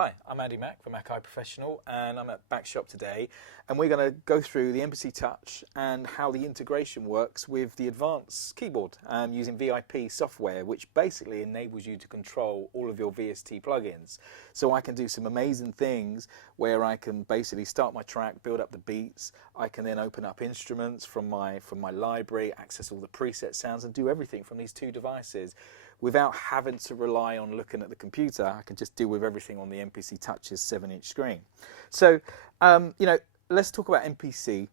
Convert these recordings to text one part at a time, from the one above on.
Hi, I'm Andy Mack from Akai Professional, and I'm at bax-shop today, and we're going to go through the MPC Touch and how the integration works with the Advance keyboard using VIP software, which basically enables you to control all of your VST plugins. So I can do some amazing things where I can basically start my track, build up the beats. I can then open up instruments from my library, access all the preset sounds, and do everything from these two devices without having to rely on looking at the computer. I can just deal with everything on the MPC Touch's 7-inch screen. So, let's talk about MPC.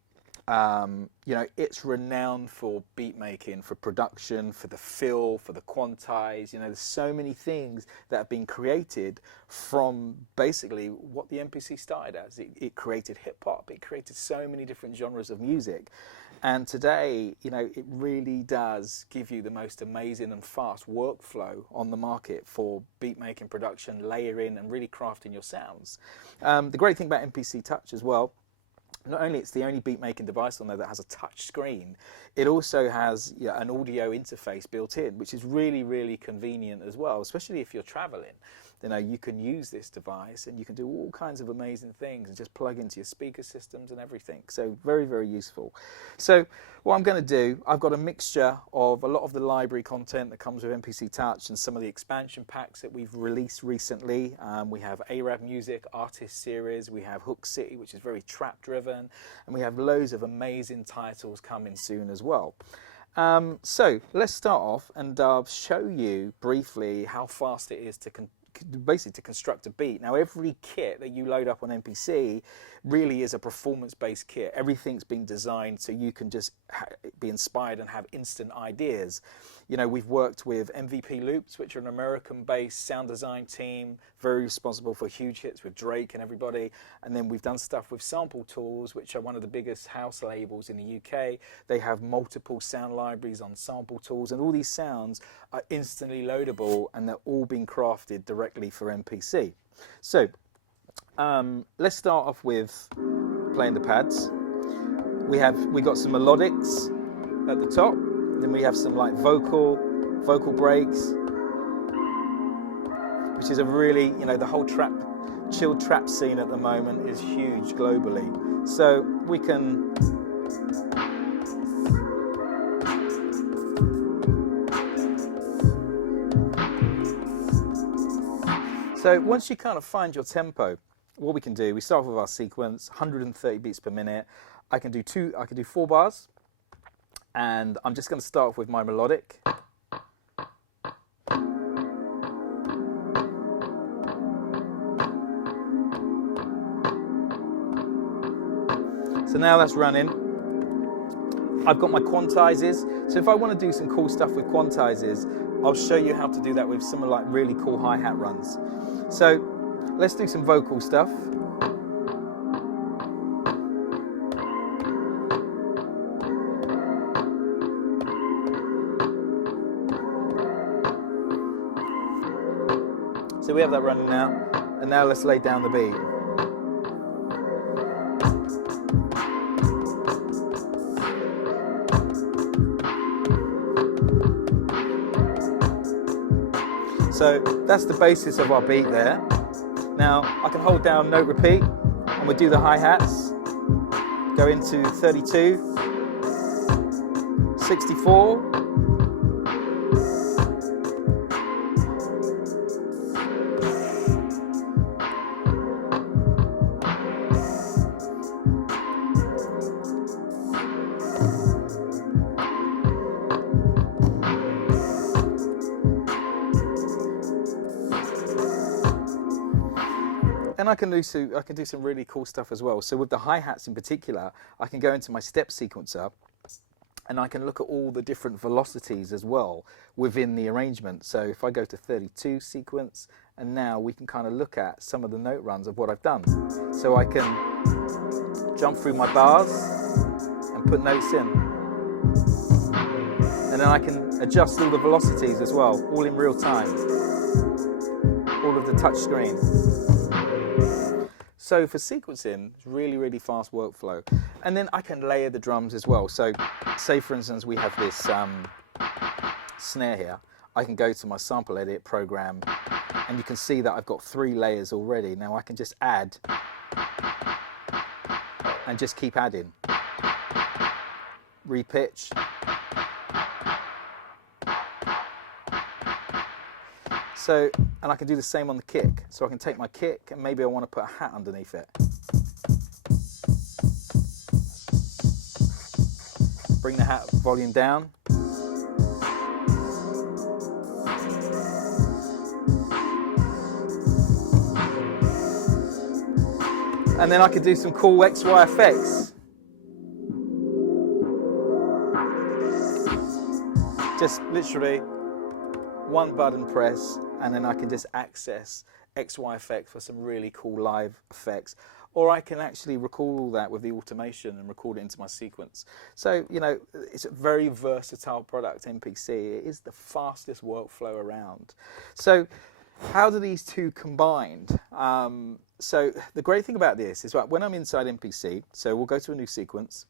It's renowned for beat making, for production, for the fill, for the quantize. There's so many things that have been created from basically what the MPC started as. It created hip hop, it created so many different genres of music. And today, it really does give you the most amazing and fast workflow on the market for beat making, production, layering, and really crafting your sounds. The great thing about MPC Touch as well, not only it's the only beat making device on there that has a touch screen, it also has an audio interface built in, which is really, really convenient as well, especially if you're traveling. You can use this device and you can do all kinds of amazing things and just plug into your speaker systems and everything. So very, very useful. So what I'm going to do, I've got a mixture of a lot of the library content that comes with MPC Touch and some of the expansion packs that we've released recently. We have Arab Music Artist Series, we have Hook City, which is very trap driven, and we have loads of amazing titles coming soon as well. So let's start off and show you briefly how fast it is to basically to construct a beat. Now, every kit that you load up on MPC really is a performance-based kit. Everything's been designed so you can just be inspired and have instant ideas. We've worked with MVP Loops, which are an American-based sound design team, very responsible for huge hits with Drake and everybody. And then we've done stuff with Sample Tools, which are one of the biggest house labels in the UK. They have multiple sound libraries on Sample Tools, and all these sounds are instantly loadable, and they're all being crafted directly for MPC. So let's start off with playing the pads. We got some melodics at the top. Then we have some like vocal breaks, which is a really, the whole chilled trap scene at the moment is huge globally. So we can So once you kind of find your tempo, what we can do, we start with our sequence, 130 beats per minute. I can do 4 bars, and I'm just going to start off with my melodic. So now that's running. I've got my quantizes. So if I want to do some cool stuff with quantizes, I'll show you how to do that with some like really cool hi-hat runs. So let's do some vocal stuff. So we have that running now, and now let's lay down the beat. So that's the basis of our beat there. Now I can hold down note repeat, and we do the hi-hats, go into 32, 64, and I can do some really cool stuff as well. So with the hi-hats in particular, I can go into my step sequencer, and I can look at all the different velocities as well within the arrangement. So if I go to 32 sequence, and now we can kind of look at some of the note runs of what I've done. So I can jump through my bars and put notes in. And then I can adjust all the velocities as well, all in real time. All of the touch screen. So for sequencing, it's really, really fast workflow. And then I can layer the drums as well. So say, for instance, we have this snare here. I can go to my sample edit program, And you can see that I've got 3 layers already. Now I can just add and just keep adding. Repitch. So, and I can do the same on the kick. So I can take my kick and maybe I want to put a hat underneath it. Bring the hat volume down. And then I could do some cool XY effects. Just literally one button press, and then I can just access XY effects for some really cool live effects. Or I can actually record all that with the automation and record it into my sequence. So, you know, it's a very versatile product, MPC. It is the fastest workflow around. So how do these two combine? So the great thing about this is, right, when I'm inside MPC, so we'll go to a new sequence,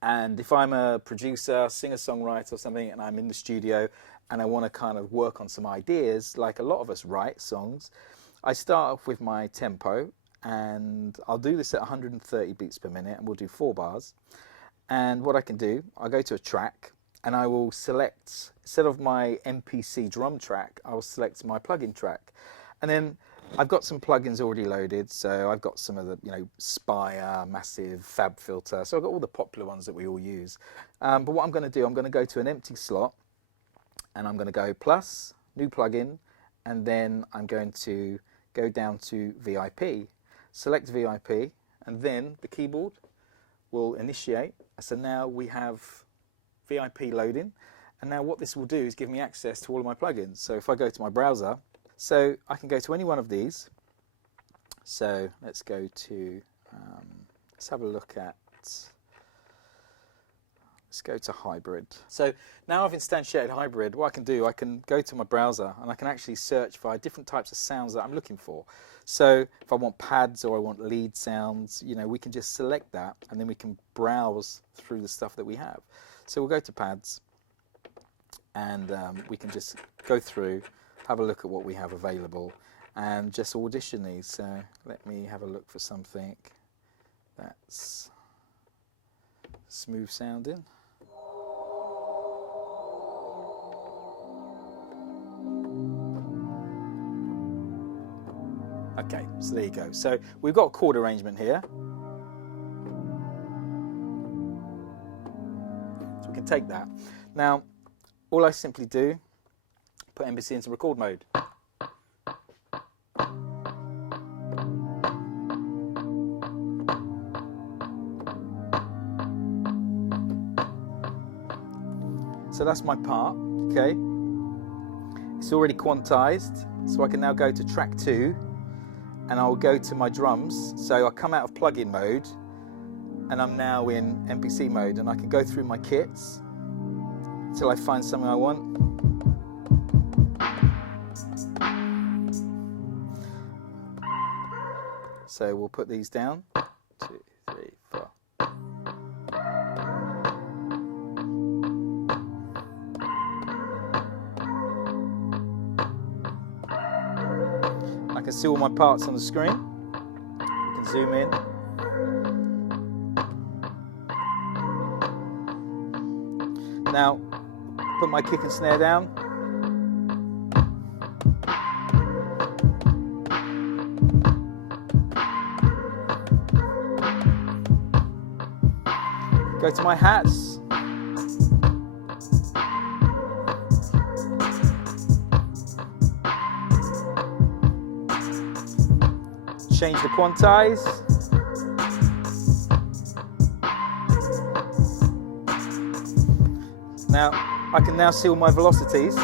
and if I'm a producer, singer-songwriter or something, and I'm in the studio and I want to kind of work on some ideas, like a lot of us write songs, I start off with my tempo, and I'll do this at 130 beats per minute, and we'll do 4 bars. And what I can do, I'll go to a track, and I will select, instead of my MPC drum track, I will select my plugin track. And then I've got some plugins already loaded, so I've got some of the, you know, Spire, Massive, Fab Filter, so I've got all the popular ones that we all use. But what I'm going to do, I'm going to go to an empty slot, and I'm going to go plus, new plugin, and then I'm going to go down to VIP, select VIP, and then the keyboard will initiate. So now we have VIP loading, and now what this will do is give me access to all of my plugins. So if I go to my browser, so I can go to any one of these. So let's go to, let's have a look at, let's go to hybrid. So now I've instantiated hybrid, what I can do, I can go to my browser and I can actually search for different types of sounds that I'm looking for. So if I want pads or I want lead sounds, you know, we can just select that and then we can browse through the stuff that we have. So we'll go to pads, and we can just go through, have a look at what we have available, and just audition these. So let me have a look for something that's smooth sounding. Okay, so there you go. So we've got a chord arrangement here. So we can take that. Now, all I simply do, put MPC into record mode. So that's my part, okay? It's already quantized, so I can now go to track 2, and I'll go to my drums. So I'll come out of plugin mode, and I'm now in MPC mode, and I can go through my kits until I find something I want. So we'll put these down. 2, 3, 4. I can see all my parts on the screen. We can zoom in. Now, put my kick and snare down. Go to my hats. Change the quantize. Now, I can now see all my velocities.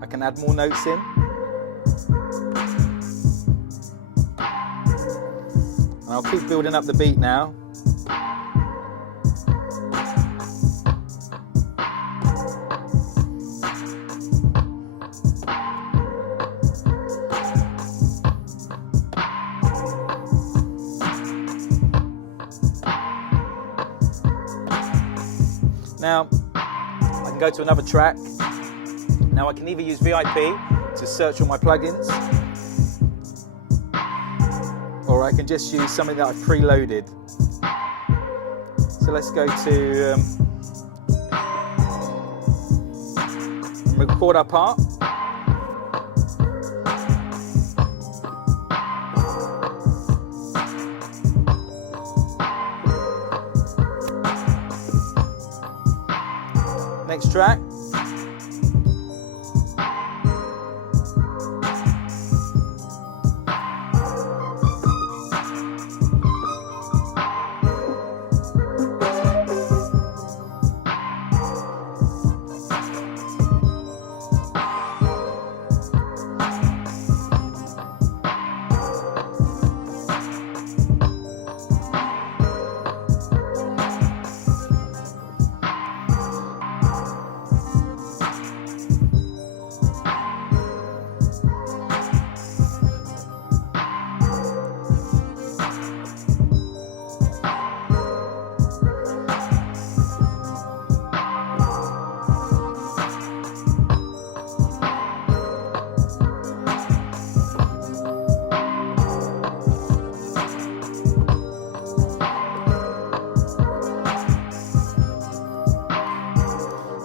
I can add more notes in. And I'll keep building up the beat now. Now, I can go to another track. Now I can either use VIP to search all my plugins, or I can just use something that I've preloaded. So let's go to record our part. Next track.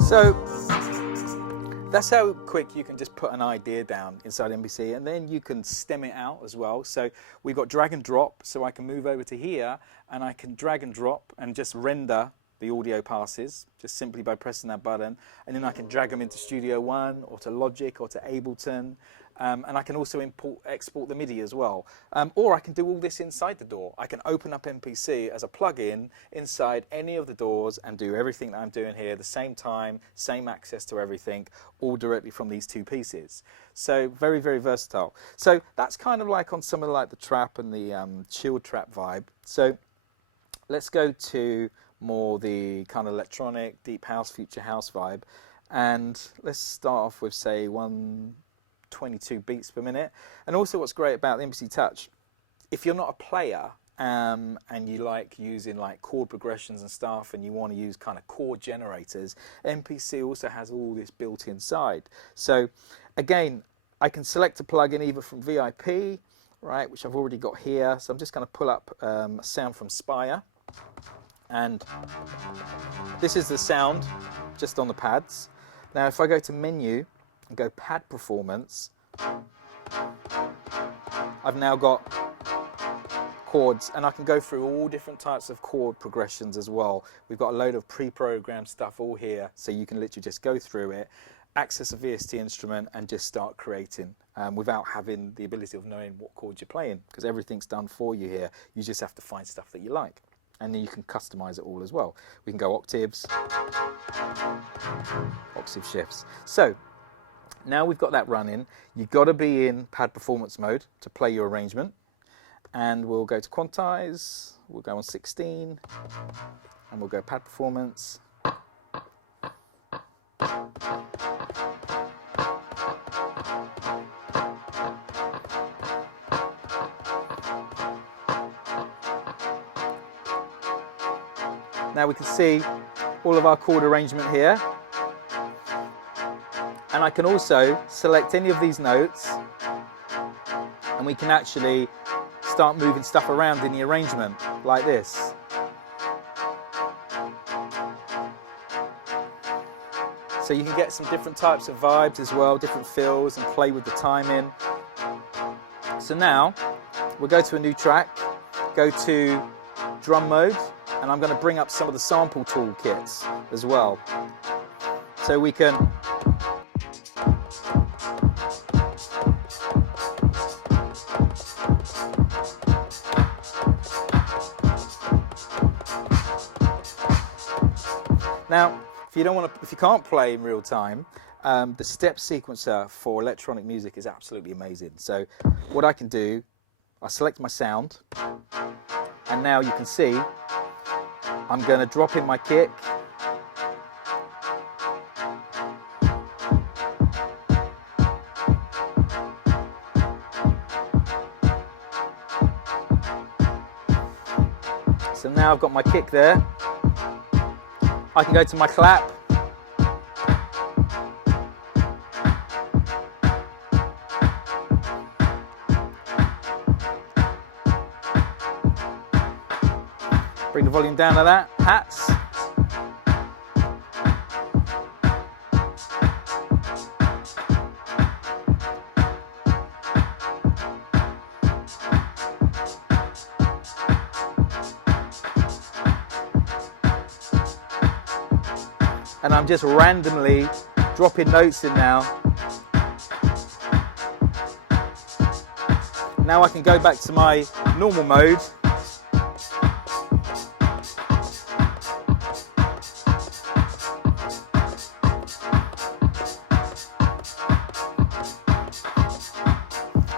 So that's how quick you can just put an idea down inside MPC, and then you can stem it out as well. So we've got drag and drop, so I can move over to here and I can drag and drop and just render the audio passes just simply by pressing that button, and then I can drag them into Studio One or to Logic or to Ableton. And I can also export the MIDI as well. Or I can do all this inside the DAW. I can open up MPC as a plugin inside any of the DAWs and do everything that I'm doing here at the same time, same access to everything, all directly from these two pieces. So very, very versatile. So that's kind of like on some of like the trap and the chill trap vibe. So let's go to more the kind of electronic, deep house, future house vibe. And let's start off with, say, 122 beats per minute. And also what's great about the MPC Touch, if you're not a player and you like using like chord progressions and stuff, and you want to use kind of chord generators, MPC also has all this built inside. So again, I can select a plugin either from VIP, right, which I've already got here. So I'm just going to pull up a sound from Spire, and this is the sound just on the pads. Now if I go to menu and go pad performance, I've now got chords, and I can go through all different types of chord progressions as well. We've got a load of pre-programmed stuff all here, so you can literally just go through it, access a VST instrument and just start creating without having the ability of knowing what chords you're playing, because everything's done for you here. You just have to find stuff that you like, and then you can customize it all as well. We can go octaves, octave shifts. So now we've got that running, you've got to be in pad performance mode to play your arrangement. And we'll go to quantize, we'll go on 16, and we'll go pad performance. Now we can see all of our chord arrangement here. And I can also select any of these notes, and we can actually start moving stuff around in the arrangement like this. So you can get some different types of vibes as well, different feels, and play with the timing. So now we'll go to a new track, go to drum mode, and I'm going to bring up some of the sample toolkits as well. So we can now, if you can't play in real time, the step sequencer for electronic music is absolutely amazing. So what I can do, I select my sound, and now you can see I'm going to drop in my kick, so now I've got my kick there. I can go to my clap, Bring the volume down to that. Hats. And I'm just randomly dropping notes in now. Now I can go back to my normal mode.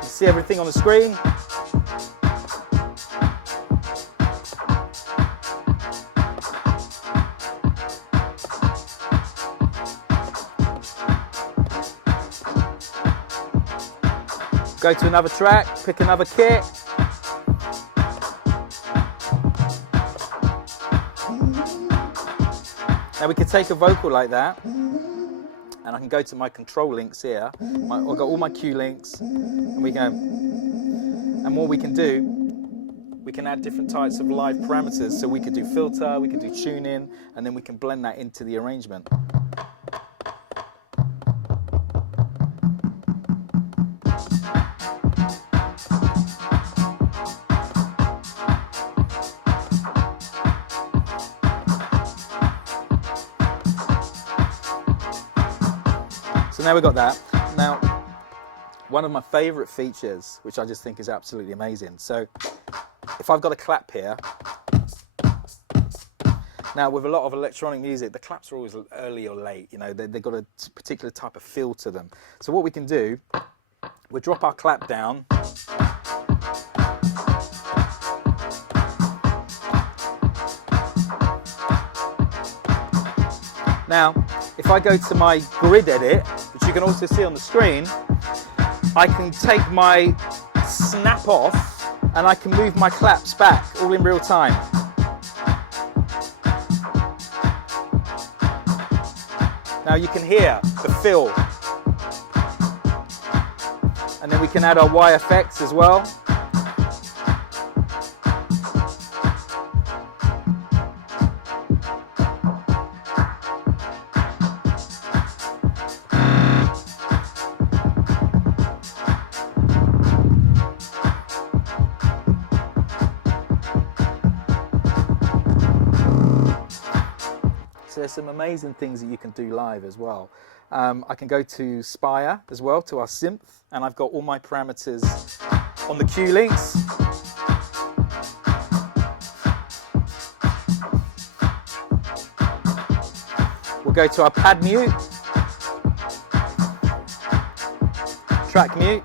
You see everything on the screen. Go to another track, pick another kit. Now we could take a vocal like that, and I can go to my control links here. I've got all my cue links, and we go. And what we can do, we can add different types of live parameters. So we could do filter, we could do tuning, and then we can blend that into the arrangement. So now we've got that. Now, one of my favorite features, which I just think is absolutely amazing. So if I've got a clap here, now with a lot of electronic music, the claps are always early or late, you know, they've got a particular type of feel to them. So what we can do, we'll drop our clap down. Now, if I go to my grid edit, which you can also see on the screen, I can take my snap off and I can move my claps back all in real time. Now you can hear the fill. And then we can add our Y effects as well. So there's some amazing things that you can do live as well. I can go to Spire as well, to our synth, and I've got all my parameters on the cue links. We'll go to our pad mute, track mute.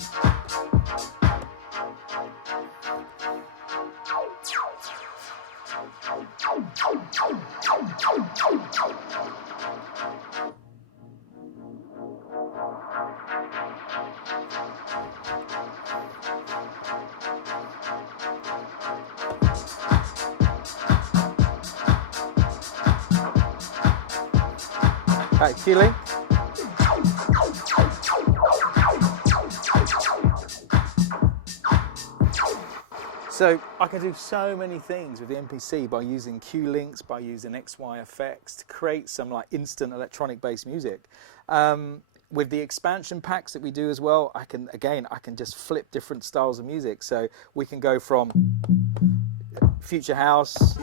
Back cue link. So I can do so many things with the MPC by using cue links, by using XY effects to create some like instant electronic based music. With the expansion packs that we do as well, I can just flip different styles of music. So we can go from future house.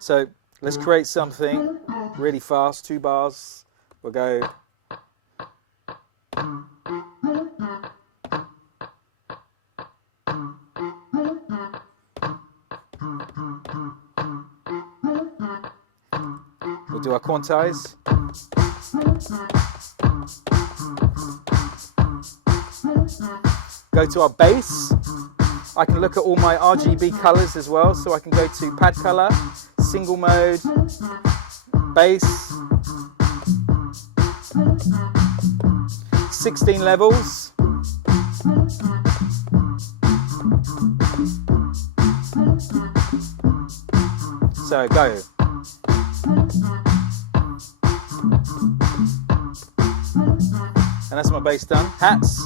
So let's create something really fast, 2 bars. We'll go. We'll do our quantize. Go to our bass. I can look at all my RGB colors as well, so I can go to pad color, single mode, bass, 16 levels. So go. And that's my bass done. Hats.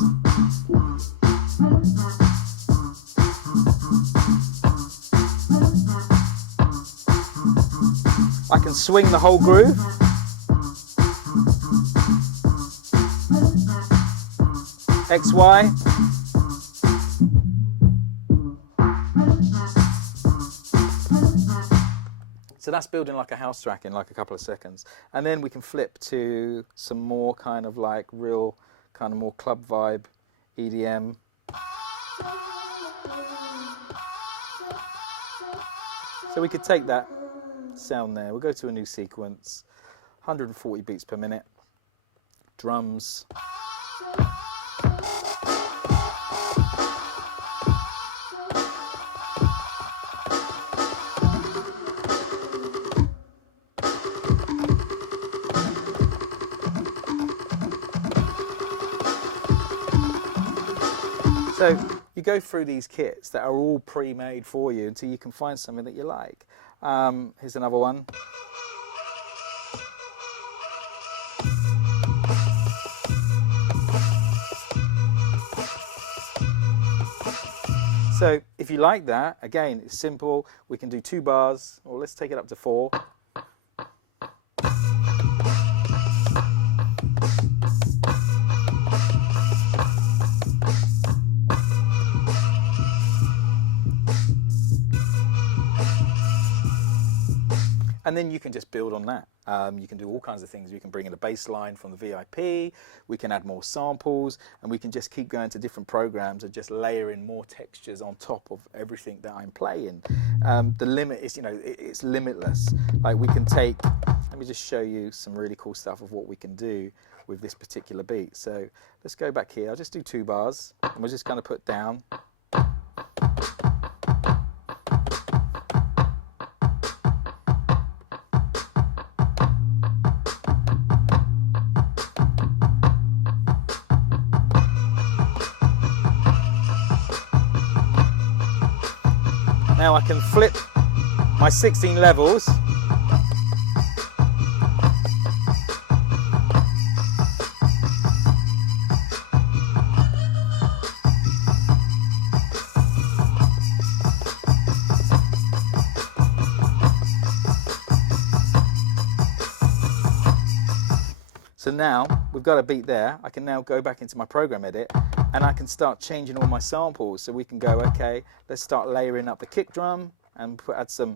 I can swing the whole groove. X, Y. So that's building like a house track in like a couple of seconds. And then we can flip to some more kind of like real, kind of more club vibe, EDM. So we could take that sound there. We'll go to a new sequence, 140 beats per minute, drums. So you go through these kits that are all pre-made for you until you can find something that you like. Here's another one. So if you like that, again, it's simple. We can do 2 bars, or let's take it up to 4. And then you can just build on that. You can do all kinds of things. We can bring in a bass line from the VIP, we can add more samples, and we can just keep going to different programs and just layer in more textures on top of everything that I'm playing. The limit is, you know, it's limitless. Like we can take, let me just show you some really cool stuff of what we can do with this particular beat. So let's go back here. I'll just do 2 bars, and we're just going to put down. Now I can flip my 16 levels. So now we've got a beat there. I can now go back into my program edit and I can start changing all my samples. So we can go, okay, let's start layering up the kick drum and add some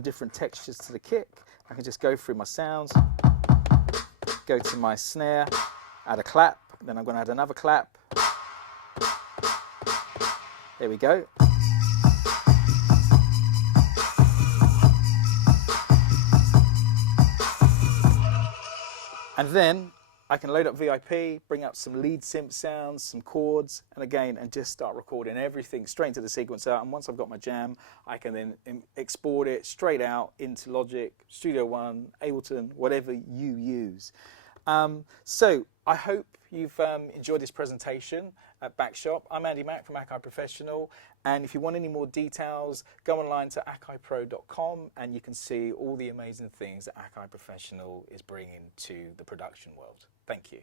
different textures to the kick. I can just go through my sounds, go to my snare, add a clap, then I'm going to add another clap. There we go. And then I can load up VIP, bring up some lead synth sounds, some chords, and again, and just start recording everything straight into the sequencer. And once I've got my jam, I can then export it straight out into Logic, Studio One, Ableton, whatever you use. So I hope you've enjoyed this presentation at bax-shop. I'm Andy Mack from Akai Professional, and if you want any more details, go online to akaipro.com and you can see all the amazing things that Akai Professional is bringing to the production world. Thank you.